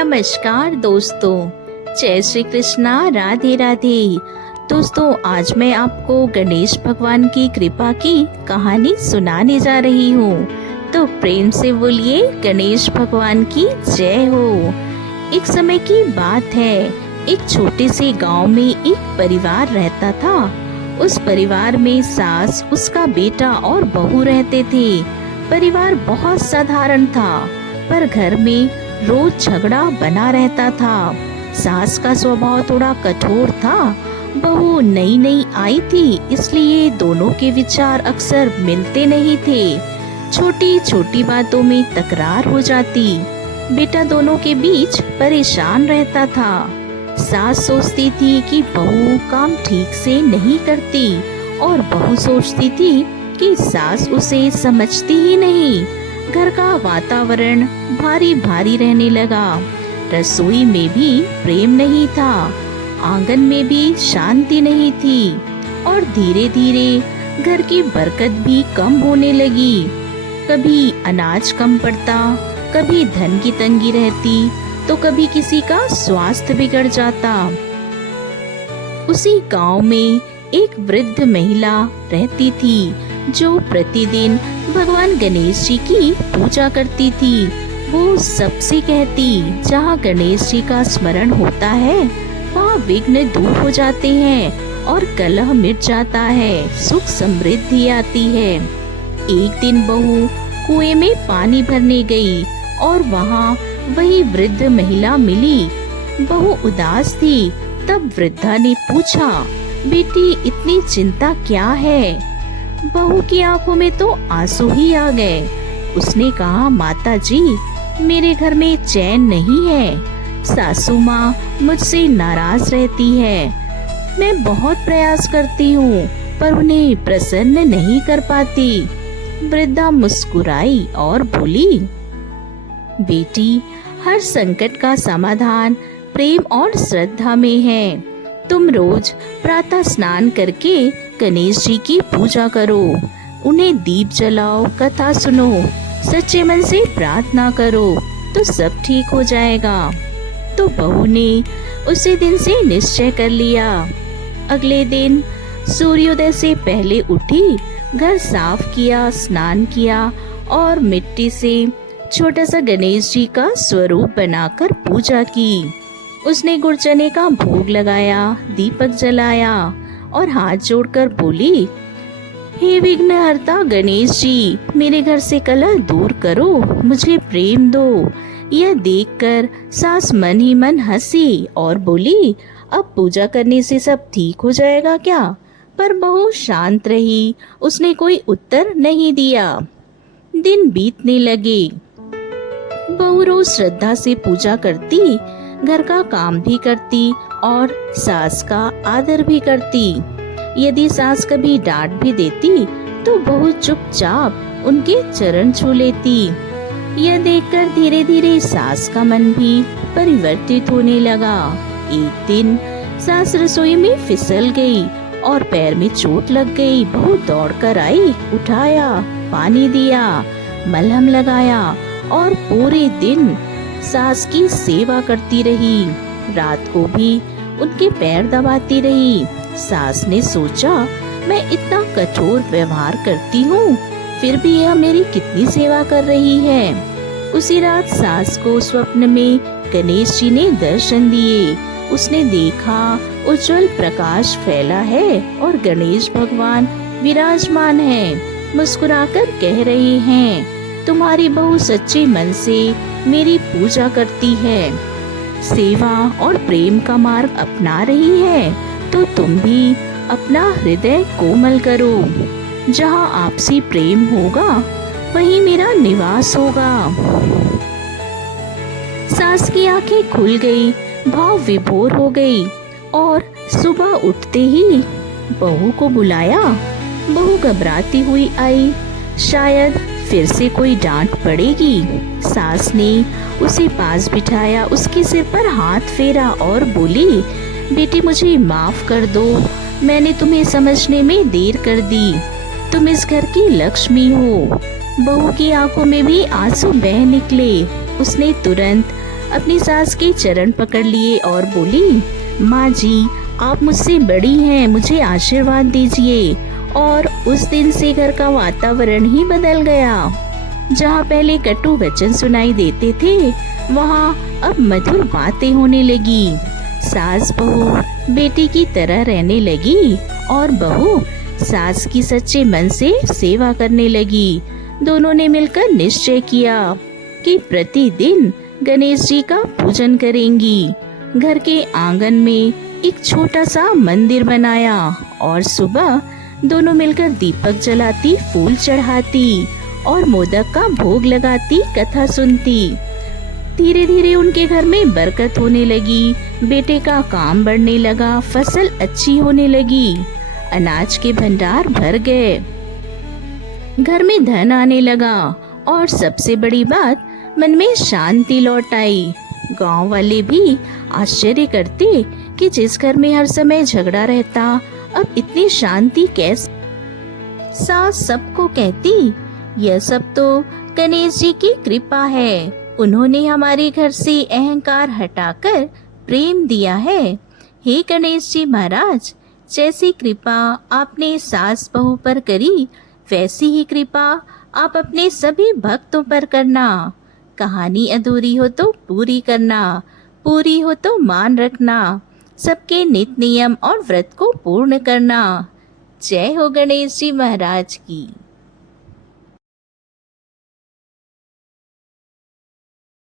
नमस्कार दोस्तों, जय श्री कृष्णा, राधे राधे। दोस्तों, आज मैं आपको गणेश भगवान की कृपा की कहानी सुनाने जा रही हूँ। तो प्रेम से बोलिए गणेश भगवान की जय हो। एक समय की बात है, एक छोटे से गांव में एक परिवार रहता था। उस परिवार में सास, उसका बेटा और बहू रहते थे। परिवार बहुत साधारण था, पर घर में रोज झगड़ा बना रहता था। सास का स्वभाव थोड़ा कठोर था। बहू नई नई आई थी, इसलिए दोनों के विचार अक्सर मिलते नहीं थे। छोटी छोटी बातों में तकरार हो जाती। बेटा दोनों के बीच परेशान रहता था। सास सोचती थी कि बहू काम ठीक से नहीं करती, और बहू सोचती थी कि सास उसे समझती ही नहीं। घर का वातावरण भारी भारी रहने लगा। रसोई में भी प्रेम नहीं था, आंगन में भी शांति नहीं थी, और धीरे धीरे घर की बरकत भी कम होने लगी। कभी अनाज कम पड़ता, कभी धन की तंगी रहती, तो कभी किसी का स्वास्थ्य बिगड़ जाता। उसी गांव में एक वृद्ध महिला रहती थी, जो प्रतिदिन भगवान गणेश जी की पूजा करती थी। वो सबसे कहती, जहाँ गणेश जी का स्मरण होता है, वहाँ विघ्न दूर हो जाते हैं और कलह मिट जाता है, सुख समृद्धि आती है। एक दिन बहू कुएं में पानी भरने गई और वहाँ वही वृद्ध महिला मिली। बहू उदास थी। तब वृद्धा ने पूछा, बेटी इतनी चिंता क्या है? बहू की आंखों में तो आंसू ही आ गए। उसने कहा, माता जी, मेरे घर में चैन नहीं है। सासू माँ मुझसे नाराज रहती है। मैं बहुत प्रयास करती हूँ, पर उन्हें प्रसन्न नहीं कर पाती। वृद्धा मुस्कुराई और बोली, बेटी, हर संकट का समाधान प्रेम और श्रद्धा में है। तुम रोज प्रातः स्नान करके गणेश जी की पूजा करो, उन्हें दीप जलाओ, कथा सुनो, सच्चे मन से प्रार्थना करो, तो सब ठीक हो जाएगा। तो बहू ने उसी दिन से निश्चय कर लिया। अगले दिन सूर्योदय से पहले उठी, घर साफ किया, स्नान किया और मिट्टी से छोटा सा गणेश जी का स्वरूप बनाकर पूजा की। उसने गुड़ चने का भोग लगाया, दीपक जलाया और हाथ जोड़कर बोली, हे विघ्नहर्ता गणेश जी, मेरे घर से कलह दूर करो, मुझे प्रेम दो। यह देखकर सास मन ही मन हंसी और बोली, अब पूजा करने से सब ठीक हो जाएगा क्या? पर बहू शांत रही, उसने कोई उत्तर नहीं दिया। दिन बीतने लगे। बहू रोज श्रद्धा से पूजा करती, घर का काम भी करती और सास का आदर भी करती। यदि सास कभी डांट भी देती, तो बहू चुपचाप उनके चरण छू लेती। यह देखकर धीरे धीरे सास का मन भी परिवर्तित होने लगा। एक दिन सास रसोई में फिसल गई और पैर में चोट लग गई। बहू दौड़कर आई, उठाया, पानी दिया, मलहम लगाया और पूरे दिन सास की सेवा करती रही। रात को भी उनके पैर दबाती रही। सास ने सोचा, मैं इतना कठोर व्यवहार करती हूँ, फिर भी यह मेरी कितनी सेवा कर रही है। उसी रात सास को स्वप्न में गणेश जी ने दर्शन दिए। उसने देखा उज्जवल प्रकाश फैला है और गणेश भगवान विराजमान है। मुस्कुराकर कह रहे हैं, तुम्हारी बहू सच्चे मन से मेरी पूजा करती है, सेवा और प्रेम का मार्ग अपना रही है, तो तुम भी अपना हृदय कोमल करो। जहाँ आपसी प्रेम होगा, वहीं मेरा निवास होगा। सास की आंखें खुल गई, भाव विभोर हो गई और सुबह उठते ही बहू को बुलाया। बहू घबराती हुई आई, शायद फिर से कोई डांट पड़ेगी। सास ने उसे पास बिठाया, उसके सिर पर हाथ फेरा और बोली, बेटी मुझे माफ कर दो, मैंने तुम्हें समझने में देर कर दी। तुम इस घर की लक्ष्मी हो। बहू की आंखों में भी आंसू बह निकले। उसने तुरंत अपनी सास के चरण पकड़ लिए और बोली, माँ जी, आप मुझसे बड़ी हैं, मुझे आशीर्वाद दीजिए। और उस दिन से घर का वातावरण ही बदल गया। जहाँ पहले कटु वचन सुनाई देते थे, वहाँ अब मधुर बातें होने लगी। सास बहू बेटी की तरह रहने लगी और बहू सास की सच्चे मन से सेवा करने लगी। दोनों ने मिलकर निश्चय किया कि प्रतिदिन गणेश जी का पूजन करेंगी। घर के आंगन में एक छोटा सा मंदिर बनाया और सुबह दोनों मिलकर दीपक जलाती, फूल चढ़ाती और मोदक का भोग लगाती, कथा सुनती। धीरे धीरे उनके घर में बरकत होने लगी, बेटे का काम बढ़ने लगा, फसल अच्छी होने लगी, अनाज के भंडार भर गए, घर में धन आने लगा और सबसे बड़ी बात, मन में शांति लौट आई। गांव वाले भी आश्चर्य करते कि जिस घर में हर समय झगड़ा रहता, अब इतनी शांति कैसे। सास सबको कहती, यह सब तो गणेश जी की कृपा है। उन्होंने हमारे घर से अहंकार हटाकर प्रेम दिया है। हे गणेश जी महाराज, जैसी कृपा आपने सास बहू पर करी, वैसी ही कृपा आप अपने सभी भक्तों पर करना। कहानी अधूरी हो तो पूरी करना, पूरी हो तो मान रखना, सबके नित नियम और व्रत को पूर्ण करना। जय हो गणेश जी महाराज की।